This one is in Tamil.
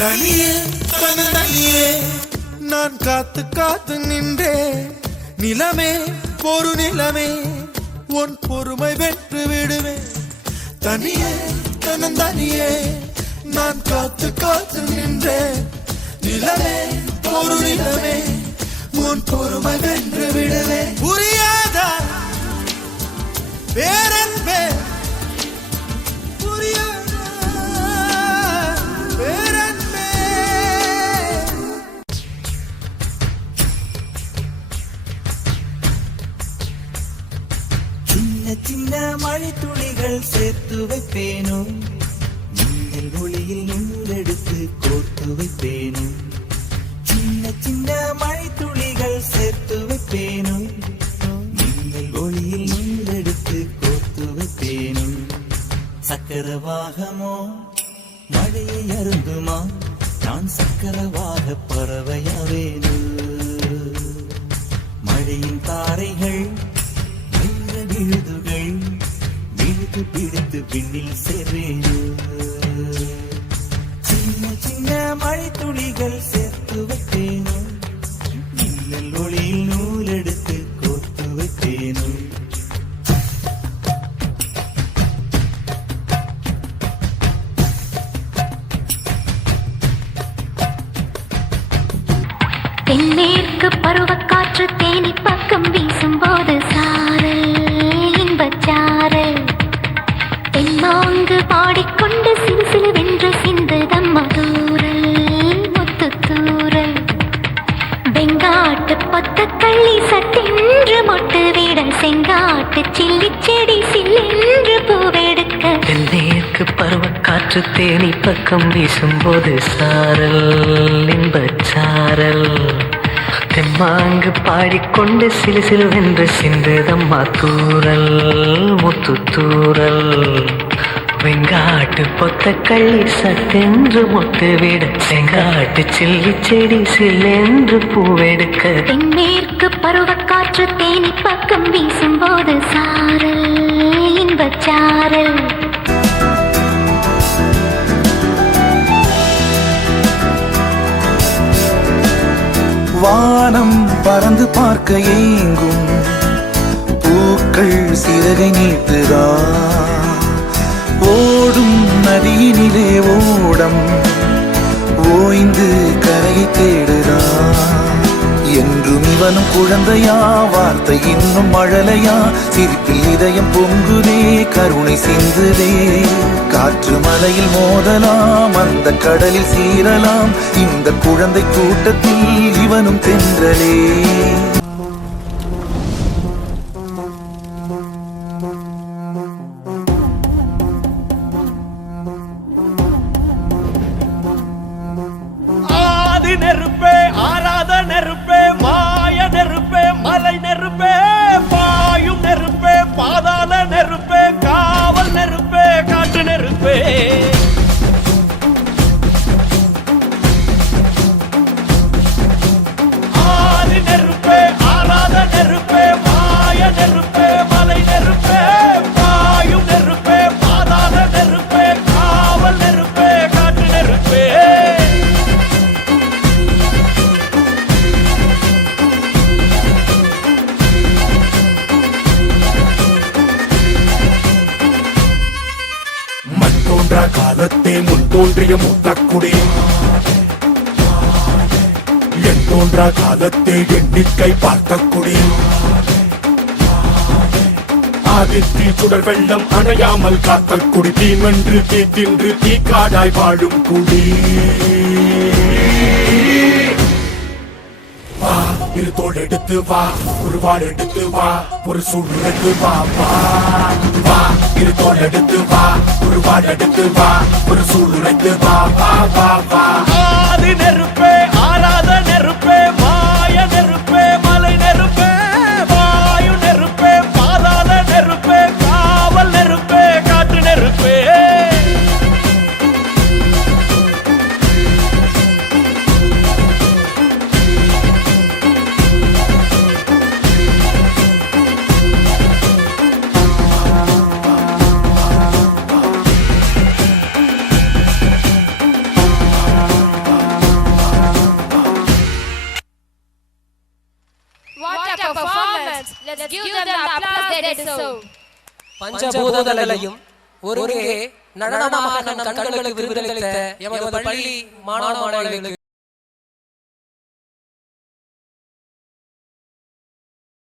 தனியே தனியே நான் காத்து காத்து நின்றே நிலமே ஒரு நிலமே உன் பொறுமை வென்று விடுவேன் தனியே தனியே நான் காத்து காத்து நின்றே நிலமே ஒரு நிலமே உன் பொறுமை வென்று விடுவேன் புரியாதா பேரன்பே சின்ன மழை துளிகள் சேர்த்து வைப்பேனோ மின்னல் ஒளியில் நூலெடுத்து கோர்த்து வைப்பேனோ சின்ன மழை துளிகள் சேர்த்து வைப்பேனோ மின்னல் ஒளியில் நூலெடுத்து கோர்த்து வைப்பேனோ சக்கரவாகமோ மழையை அருந்துமா நான் சக்கரவாக பறவையாவேனோ மழையின் தாரைகள் விழுதுகள் விழுது பிடித்து விண்ணில் சேர்வேனோ சின்ன மழை துளிகள் சேர்த்து வைப்பேனோ மின்னல் ஒளியில் நூலெடுத்து கோர்த்து வைப்பேனோ தென்மேற்கு பருவக்காற்று தேனி பக்கம் வீசும்போது சாரல் இன்பச்சாரல் தென்மாங்கு பாடிக்கொண்டு சிறு சிறு வென்று சிந்துதம்மா தூரல் முத்து தூரல் வெங்காட்டு பொத்த கள்ளி சட்டென்று மொட்டு விட செங்காட்டு சில்லி செடி சில்லென்று பூவெடுக்க தென்மேற்கு பருவக்காற்று தேனி பக்கம் வீசும்போது சாரல் இன்பச்சாரல் தெம்மாங்கு பாடிக்கொண்டு சிலு சிலுவென்று சிந்துதம்மா தூரல் முத்து தூரல் வெங்காட்டு பொத்த கள்ளி சட்டென்று மொட்டு விட செங்காட்டு சில்லி செடி சில்லென்று பூவெடுக்க தென்மேற்கு பருவக்காற்று தேனி பக்கம் வீசும்போது சாரல் இன்பச்சாரல் வானம் பறந்து பார்க்க ஏங்கும் பூக்கள் சிறகை நீட்டுதா ஓடும் நதியினிலே ஓடம் ஓய்ந்து கரையை தேடுதா என்றும் இவனும் குழந்தையா வார்த்தை இன்னும் மழலையா சிரிப்பில் இதயம் பொங்குதே கருணை சிந்துதே காற்று மலையில் மோதலாம் அந்த கடலில் சீரலாம் இந்த குழந்தை கூட்டத்தில் இவனும் தென்றலே ஆதி நெருப்பே ஆராத நெருப்பே மாய நெருப்பே மலை நெருப்பே பாயும் நெருப்பே பாதாள நெருப்பே காவல் நெருப்பே காட்டு நெருப்பே ஆதி நெருப்பே ஆராத நெருப்பே மாய நெருப்பே மலை நெருப்பே பாயும் நெருப்பே பாதாள நெருப்பே காவல் நெருப்பே காட்டு நெருப்பே காலத்தே முன் தோன்றிய முத்தக்குடி என் தோன்றா காலத்தே எண்ணிக்கை பார்த்தக்குடி ஆதித்தி சுடர் வெள்ளம் அணையாமல் காத்தக்குடி தீமென்று தீ தின்று தீக்காடாய் வாழும் குடி வா இரு தோள் எடுத்து வா ஒரு வாள் எடுத்து வா ஒரு சூழ் எடுத்து வா வா வா இரு தோள் எடுத்து வா ஒரு வாள் எடுத்து வா ஒரு சூழ் உடைத்து வா வா வா வா ஆதி நெருப்பே ஆராத நெருப்பே மாய நெருப்பே மலை நெருப்பே வாயு நெருப்பே பாதாள நெருப்பே காவல் நெருப்பே காட்டு நெருப்பே performance. Let's give them the applause they deserve. பஞ்சபூதங்களையும் ஒருங்கே நடனமாக நம் கண்களுக்கு விருந்தளித்த எமது பள்ளி மாணவ மாணவிகளுக்கு